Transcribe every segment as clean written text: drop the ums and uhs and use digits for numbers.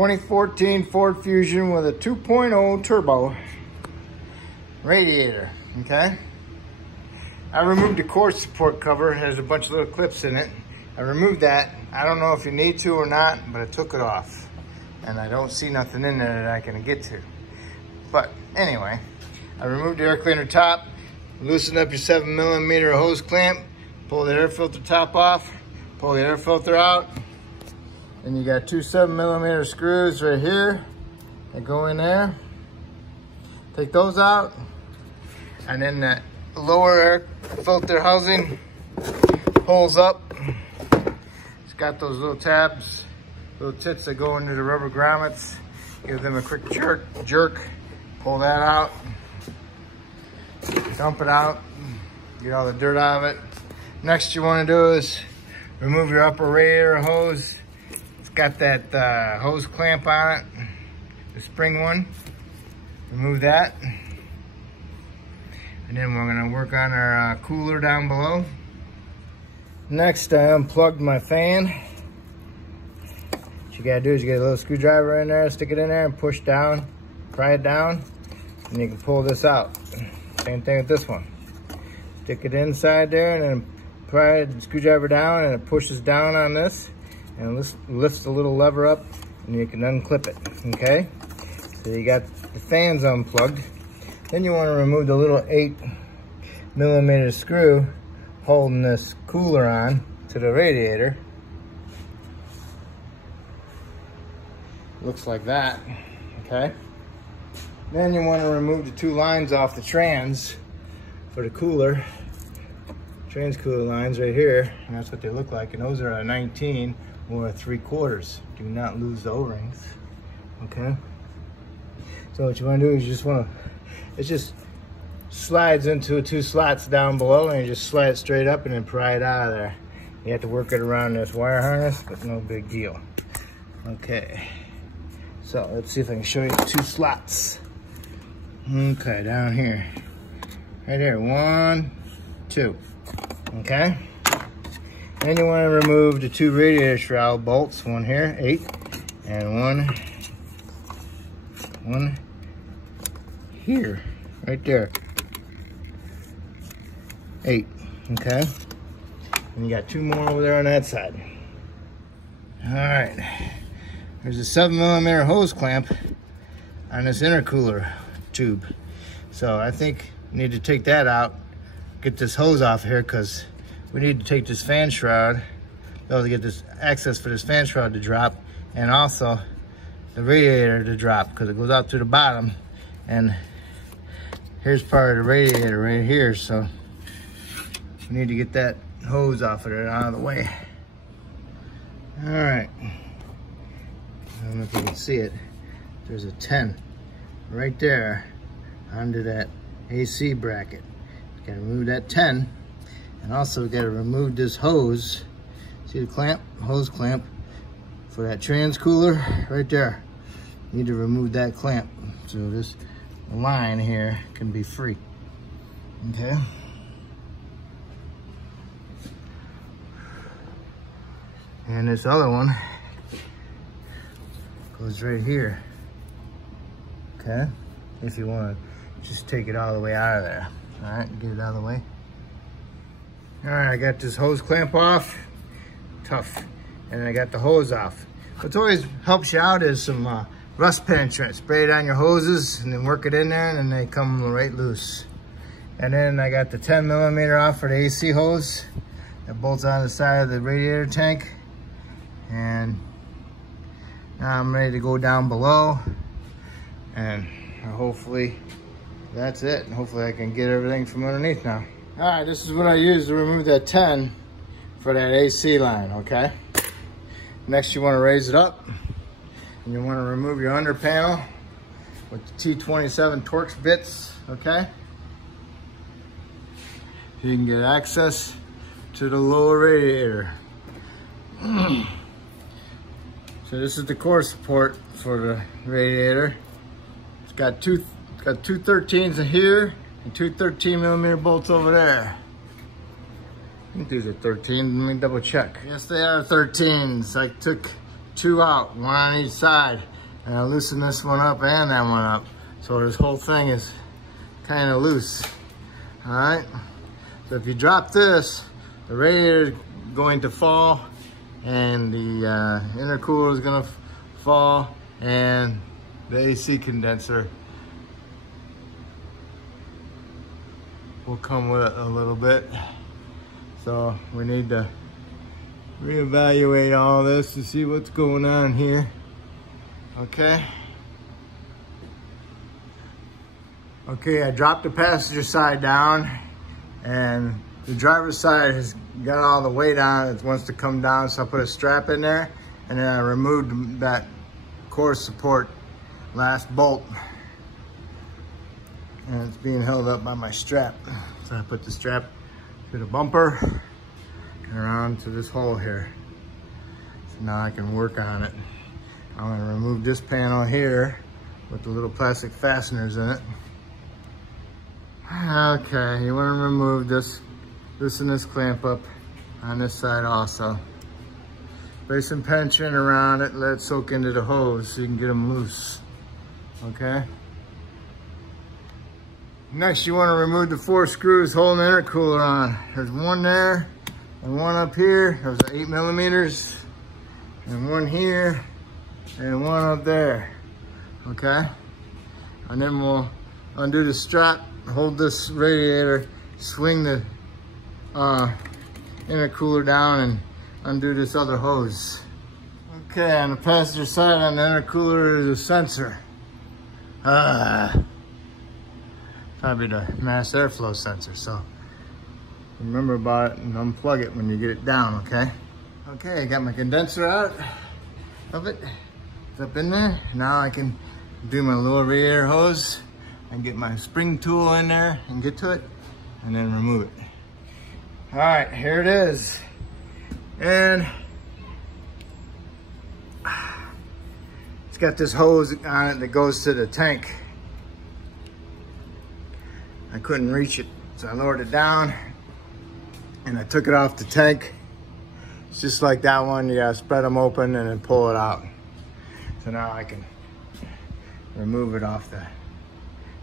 2014 Ford Fusion with a 2.0 turbo radiator, okay? I removed the cord support cover. It has a bunch of little clips in it. I removed that. I don't know if you need to or not, but I took it off. And I don't see nothing in there that I can get to. But anyway, I removed the air cleaner top, loosened up your 7mm hose clamp, pull the air filter top off, pull the air filter out, and you got two 7mm screws right here that go in there. Take those out, and then that lower air filter housing pulls up. It's got those little tabs, little tits that go into the rubber grommets. Give them a quick jerk, pull that out, dump it out, get all the dirt out of it. Next you want to do is remove your upper radiator hose. It's got that hose clamp on it, the spring one. Remove that. And then we're gonna work on our cooler down below. Next, I unplugged my fan. What you gotta do is you get a little screwdriver in there, stick it in there and push down, pry it down, and you can pull this out. Same thing with this one. Stick it inside there and then pry the screwdriver down, and it pushes down on this and lifts the little lever up, and you can unclip it, okay? So you got the fans unplugged. Then you want to remove the little 8mm screw holding this cooler on to the radiator. Looks like that, okay? Then you want to remove the two lines off the trans for the cooler. Trans cooler lines right here, and that's what they look like. And those are a 19 or a 3/4. Do not lose the O-rings, okay? So what you want to do is you just want to, it just slides into two slots down below, and you just slide it straight up and then pry it out of there. You have to work it around this wire harness, but no big deal. Okay, so let's see if I can show you the two slots. Okay, down here, right there, 1, 2, okay? Then you want to remove the two radiator shroud bolts, one here, 8, and one here, right there, 8, okay? And you got two more over there on that side. All right, there's a 7mm hose clamp on this intercooler tube. So I think you need to take that out, get this hose off here, because we need to take this fan shroud, be able to get this access for this fan shroud to drop, and also the radiator to drop, because it goes out to the bottom, and here's part of the radiator right here, so we need to get that hose off of it out of the way. All right, I don't know if you can see it. There's a 10 right there under that AC bracket. Got to remove that 10, and also we got to remove this hose. See the clamp, hose clamp for that trans cooler right there. Need to remove that clamp so this line here can be free. Okay. And this other one goes right here. Okay. If you want to just take it all the way out of there. All right, get it out of the way. All right, I got this hose clamp off. Tough. And I got the hose off. What always helps you out is some rust penetrant. Spray it on your hoses and then work it in there, and then they come right loose. And then I got the 10mm off for the AC hose that bolts on the side of the radiator tank. And now I'm ready to go down below, and hopefully that's it. Hopefully I can get everything from underneath now. All right, this is what I use to remove that 10 for that AC line, okay? Next, you want to raise it up, and you want to remove your under panel with the T27 Torx bits, okay? So you can get access to the lower radiator. So this is the core support for the radiator. It's got two 13s in here and two 13mm bolts over there. I think these are 13. Let me double check. Yes, they are 13s. I took two out, one on each side. And I loosen this one up and that one up. So this whole thing is kind of loose. All right. So if you drop this, the radiator is going to fall and the intercooler is going to fall and the AC condenser will come with it a little bit. So we need to reevaluate all this to see what's going on here. Okay. Okay, I dropped the passenger side down and the driver's side has got all the weight on it. It wants to come down, so I put a strap in there and then I removed that core support last bolt. And it's being held up by my strap. So I put the strap to the bumper and around to this hole here. So now I can work on it. I'm gonna remove this panel here with the little plastic fasteners in it. Okay, you wanna remove this, loosen this clamp up on this side also. Lay some tension around it, let it soak into the hose so you can get them loose, okay? Next, you wanna remove the 4 screws holding the intercooler on. There's one there and one up here. Those are 8 millimeters, and one here and one up there, okay? And then we'll undo the strap, hold this radiator, swing the intercooler down and undo this other hose. Okay, on the passenger side on the intercooler is a sensor. Probably the mass airflow sensor, so remember about it and unplug it when you get it down, okay? Okay, I got my condenser out of it. It's up in there. Now I can do my little radiator hose and get my spring tool in there and get to it and then remove it. All right, here it is. And it's got this hose on it that goes to the tank. I couldn't reach it, so I lowered it down and I took it off the tank. It's just like that one. You gotta spread them open and then pull it out. So now I can remove it off the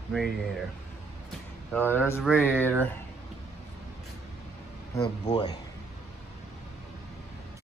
radiator. So there's the radiator. Oh boy.